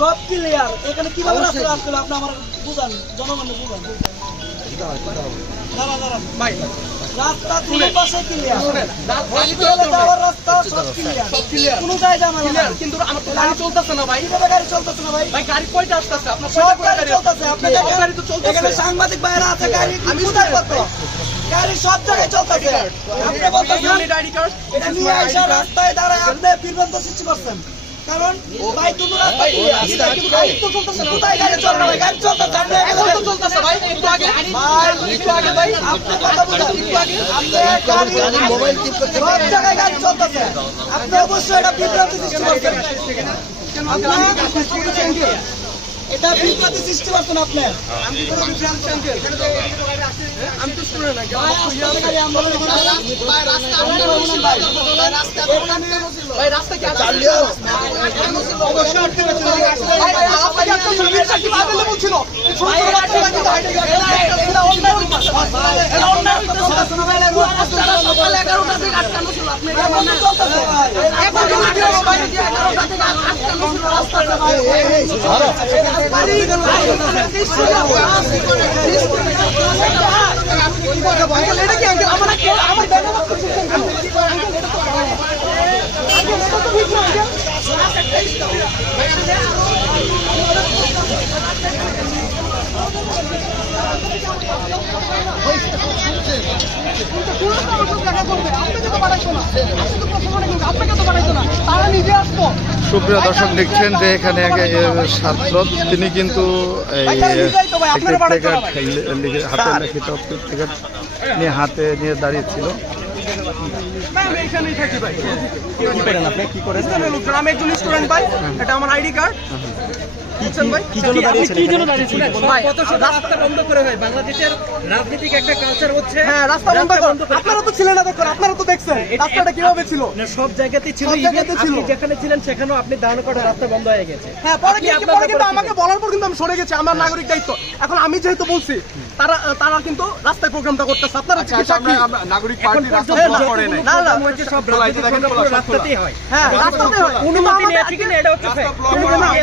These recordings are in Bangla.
সব ক্লিয়ার। এখানে কিভাবে রাস্তা আসলে আপনি আমার বুঝান, জনগণকে বুঝান। ভাই রাস্তা দুই পাশে ক্লিয়ার, যাওয়ার রাস্তা সব ক্লিয়ার, কোনো জায়গায় ক্লিয়ার। কিন্তু আমার তো গাড়ি চলতেছে না ভাই, গাড়ি চলতেছে না ভাই। ভাই গাড়ি কয়টা আসতেছে? আপনার সব গাড়ি চলতেছে, আপনার গাড়ি তো চলতেছে। এখানে সাংবাদিক ভাইরা আছে, গাড়ি আমি কোথায় কত গাড়ি সব জায়গায় চলতেছে। আপনি বলতেছেন এটা নিয়ে আইসা রাস্তায় দাঁড়ায় আপনি বিভ্রান্ত সৃষ্টি করছেন। কারণ ভাই তুমি রাস্তায় কিন্তু গাড়ি তো চলতেছে না, কোথায় গাড়ি চলবে? ভাই গাড়ি চলতেছে, আপনি এখন তো চলতেছে ভাই। একটু আগে ভাই আপনি কথা বলেন, একটু আগে আপনি গাড়ি মোবাইল টিপ করতে সব জায়গায় গাড়ি চলতেছে। আপনি অবশ্যই এটা বিভ্রান্ত সৃষ্টি করছেন। এটা বিভ্রান্তি সৃষ্টি করছেন আপনি। আমি তো বিভ্রান্তি আমি তো শুনে না ভাই রাস্তা কি চালিয়ে সুপ্রিয় দর্শক, দেখছেন যে এখানে ছাত্র, তিনি কিন্তু হাতে লিখিত প্লেকার্ড নিয়ে নিয়ে দাঁড়িয়েছিল। আপনি কি করেন? আমি একজন স্টুডেন্ট ভাই, এটা আমার আইডি কার্ড। আপনারা তো ছিলেন না, দেখুন আপনারা তো দেখছেন রাস্তাটা কিভাবে ছিল। সব জায়গাতেই ছিল, যেখানে ছিলেন সেখানেও আপনি ধারণা করেন রাস্তা বন্ধ হয়ে গেছে। হ্যাঁ, পরে কিন্তু আমাকে বলার পর কিন্তু আমি সরে গেছি, আমার নাগরিক দায়িত্ব। এখন আমি যেহেতু বলছি, তারা কিন্তু রাস্তায় প্রোগ্রামটা করতেছে। আপনারা নাগরিক পার্টি রাস্তা করে নাই, না না সব রাস্তাতেই হয়। হ্যাঁ, রাস্তাতে হয়। অনুমতি নেই আছে কিনা এটা হচ্ছে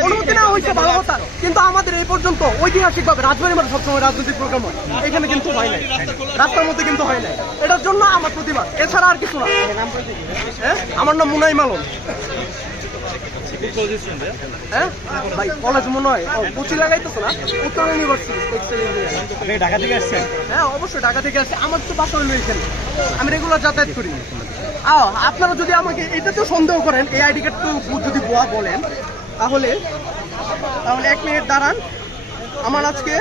অনুমতি না হয়েছে ভালো কথা, কিন্তু আমাদের এই পর্যন্ত ঐতিহাসিকভাবে রাজবাড়ির মধ্যে সবসময় রাজনৈতিক প্রোগ্রাম হয়, এখানে কিন্তু হয় নাই, রাস্তার মধ্যে কিন্তু হয় নাই। এটার জন্য আমার প্রতিবাদ, এছাড়া আর কিছু না। আমার নাম মুনাইম আলম। হ্যাঁ ভাই, কলেজ মনে হয় কুচি লাগাইতেছে না, উত্তর ইউনিভার্সিটি। ঢাকা থেকে আসছেন? হ্যাঁ অবশ্যই ঢাকা থেকে আসছে, আমার তো বাসা হইলো এখানে, আমি রেগুলার যাতায়াত করি। আপনারা যদি আমাকে এটাতেও সন্দেহ করেন, এই আইডি কার্ড তো যদি বলেন, তাহলে 1 মিনিট দাঁড়ান। আমার আজকে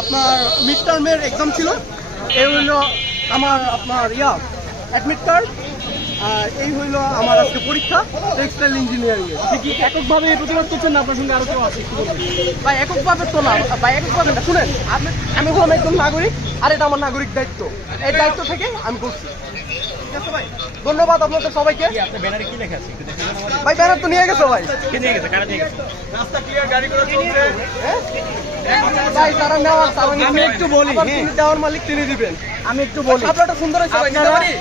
আপনার মিড টার্মের এক্সাম ছিল, এই হইল আমার আপনার অ্যাডমিট কার্ড, এই হইল আমার আজকে পরীক্ষা টেক্সটাইল ইঞ্জিনিয়ারিং এর। কি এককভাবে প্রতিবাদ করছেন না আপনার সঙ্গে আরো কেউ আছে? ভাই এককভাবে তো না ভাই, এককভাবে না। শুনেন, আমি হলাম একজন নাগরিক, আর এটা আমার নাগরিক দায়িত্ব, এই দায়িত্ব থেকে আমি করছি। ঠিক আছে ভাই, ধন্যবাদ আপনাদের সবাইকে। ব্যানারে কি লেখা আছে? ভাই ব্যানার তো নিয়ে গেছে ভাই। কে নিয়ে গেছে? কারা নিয়ে গেছে? রাস্তা ক্লিয়ার, গাড়ি করে চলবে। ভাই তারা নেওয়ার, আমি একটু বলি, তিনি দেওয়ার মালিক তিনি দিবেন। আমি একটু বলি, সাপলাটা সুন্দর হয়েছে ভাই,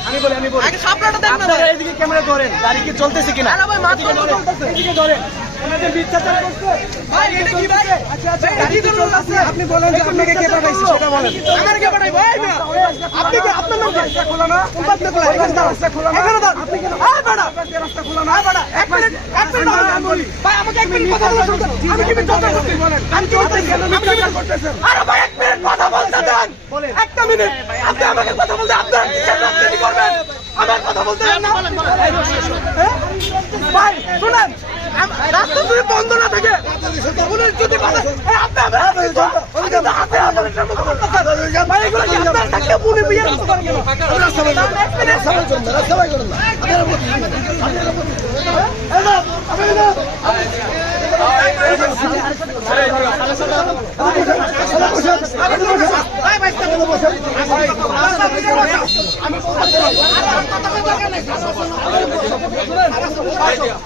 আমি বলি আগে সাপলাটা দেন না ভাই। এদিকে ক্যামেরা ধরেন, গাড়ি কি চলতেছে কিনা? আরে ভাই মাত্র চলতেছে, এদিকে ধরেন। আমাদের মিথ্যাচার করছে ভাই, এটা কি ভাই? আচ্ছা গাড়ি তো চলতেছে, আপনি বলেন যে আপনাকে কে পাঠাইছে সেটা বলেন। আমার কে পাঠাই ভাই? না আপনি কি, আপনার নাম রাস্তা খোলা না? কোন পাশে খোলা? রাস্তা খোলা না, এখানে দাঁড়ান। আপনি কেন বেড়া রাস্তা খোলা না? বেড়া 1 মিনিট আমি বলি ভাই, আমাকে 1 মিনিট কথা বলতে দেন। আমি কি মিথ্যাচার করছি বলেন? আমি কি মিথ্যাচার করতেছেন? আরে ভাই 1 মিনিট কথা বলতে দেন, বলেন 1টা মিনিট। আপনি আমাকে কথা বলতে, আপনার কি করবেন? আমার কথা বলতে দেন না ভাই। শুনেন, রাস্তা যদি বন্ধ না থাকে, পুলিশ যদি বলে আপনি ভাই, এগুলো কি আপনার থাকতে পুলিশ বিয়ে করতে পারে কেন?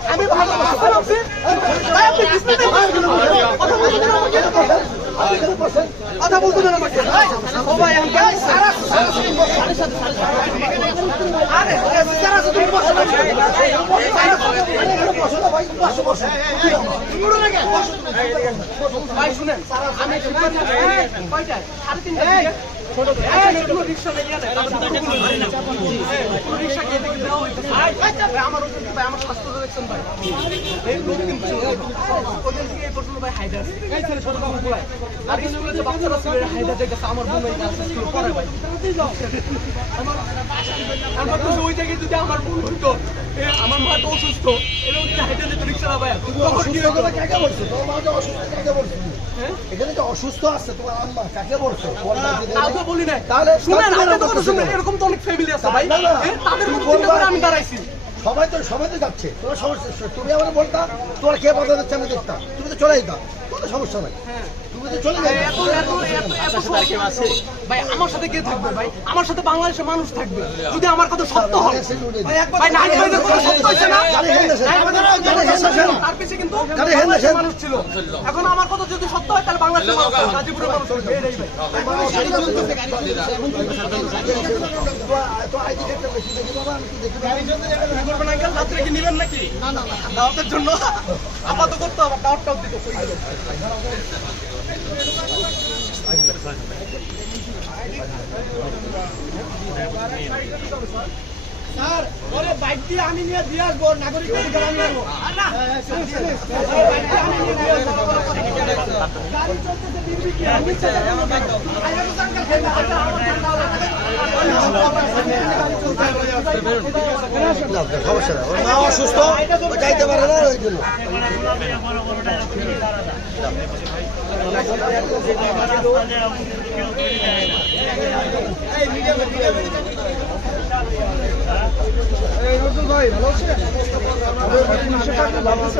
আমি কথা বলতে দেন আমাকে। ও ভাই আরে ভাই শুনেন, আমি কয়টায়? 3:30 কোনো রিক্সা নেই, কোনো রিক্সা গিয়ে দেখে দেওয়া হইতেছে। ভাই, আমার ওজন কি ভাই? আমার স্বাস্থ্য দেখছেন ভাই? এই লোক কিন্তু ওজন থেকে এই পর্যন্ত ভাই হাইডা আছে। এই ছেলে ছোট বাবু ভাই, আর স্কুলে যে বাচ্চারা ছিল এরা হাইডা দেখতেছে। আমার বোন এই ক্লাস স্কুলে পড়ে ভাই। আমার তো ওই জায়গায় যদি আমার বোন হইতো, আমার মা তো অসুস্থ, এরকম যদি হাইডা যেত রিক্সাটা ভাই, তখন কি হতো? এখানে তো অসুস্থ আছে তোমার আম্মা, কাকে বলছো? তাও তো বলি নাই। তাহলে শুনেন, আপনি তো কথা শুনেন, এরকম তো অনেক ফ্যামিলি আছে ভাই। না, না। তাদের মধ্যে চিন্তা করে আমি দাঁড়াইছি। সবাই তো যাচ্ছে, তোমার সমস্যা। তুমি আমার বলতা তোমার কে বাধা দিচ্ছে আমি দেখতাম, তুমি তো চলে যেতাম, কোনো সমস্যা নাই, তুমি তো চলে যাবে। ভাই আমার সাথে কে থাকবে ভাই? আমার সাথে বাংলাদেশের মানুষ থাকবে যদি আমার কথা সত্য হয়। ভাই নাইট ভাইদের কথা সত্য হয়েছে না? তার পিছে কিন্তু বাংলাদেশের মানুষ ছিল। এখন আমার কথা যদি সত্য হয় তাহলে বাংলাদেশের মানুষ, গাজীপুরের মানুষ থাকবে। এটাই ভাই। তো আইডি কার্ডটা বেশি দেখি বাবা, আমি তো দেখি না। কি করবেন আঙ্কেল? রাত্রে কি নিবেন নাকি? না, দাওয়াতের জন্য আপাতত করতে হবে, দাওয়াতটাও দিতে হবে। স্যার, ওরে বাইক দিয়ে আমি নিয়ে দিয়ে আসবো, নাগরিক অধিকার আমি নেবো। গাড়ি চলতেছে দিব্যি কি? আমি সমস্যা নাই, ওর মা অসুস্থ, ও যাইতে পারে না, ওই জন্য। ভাই ভালো আছে?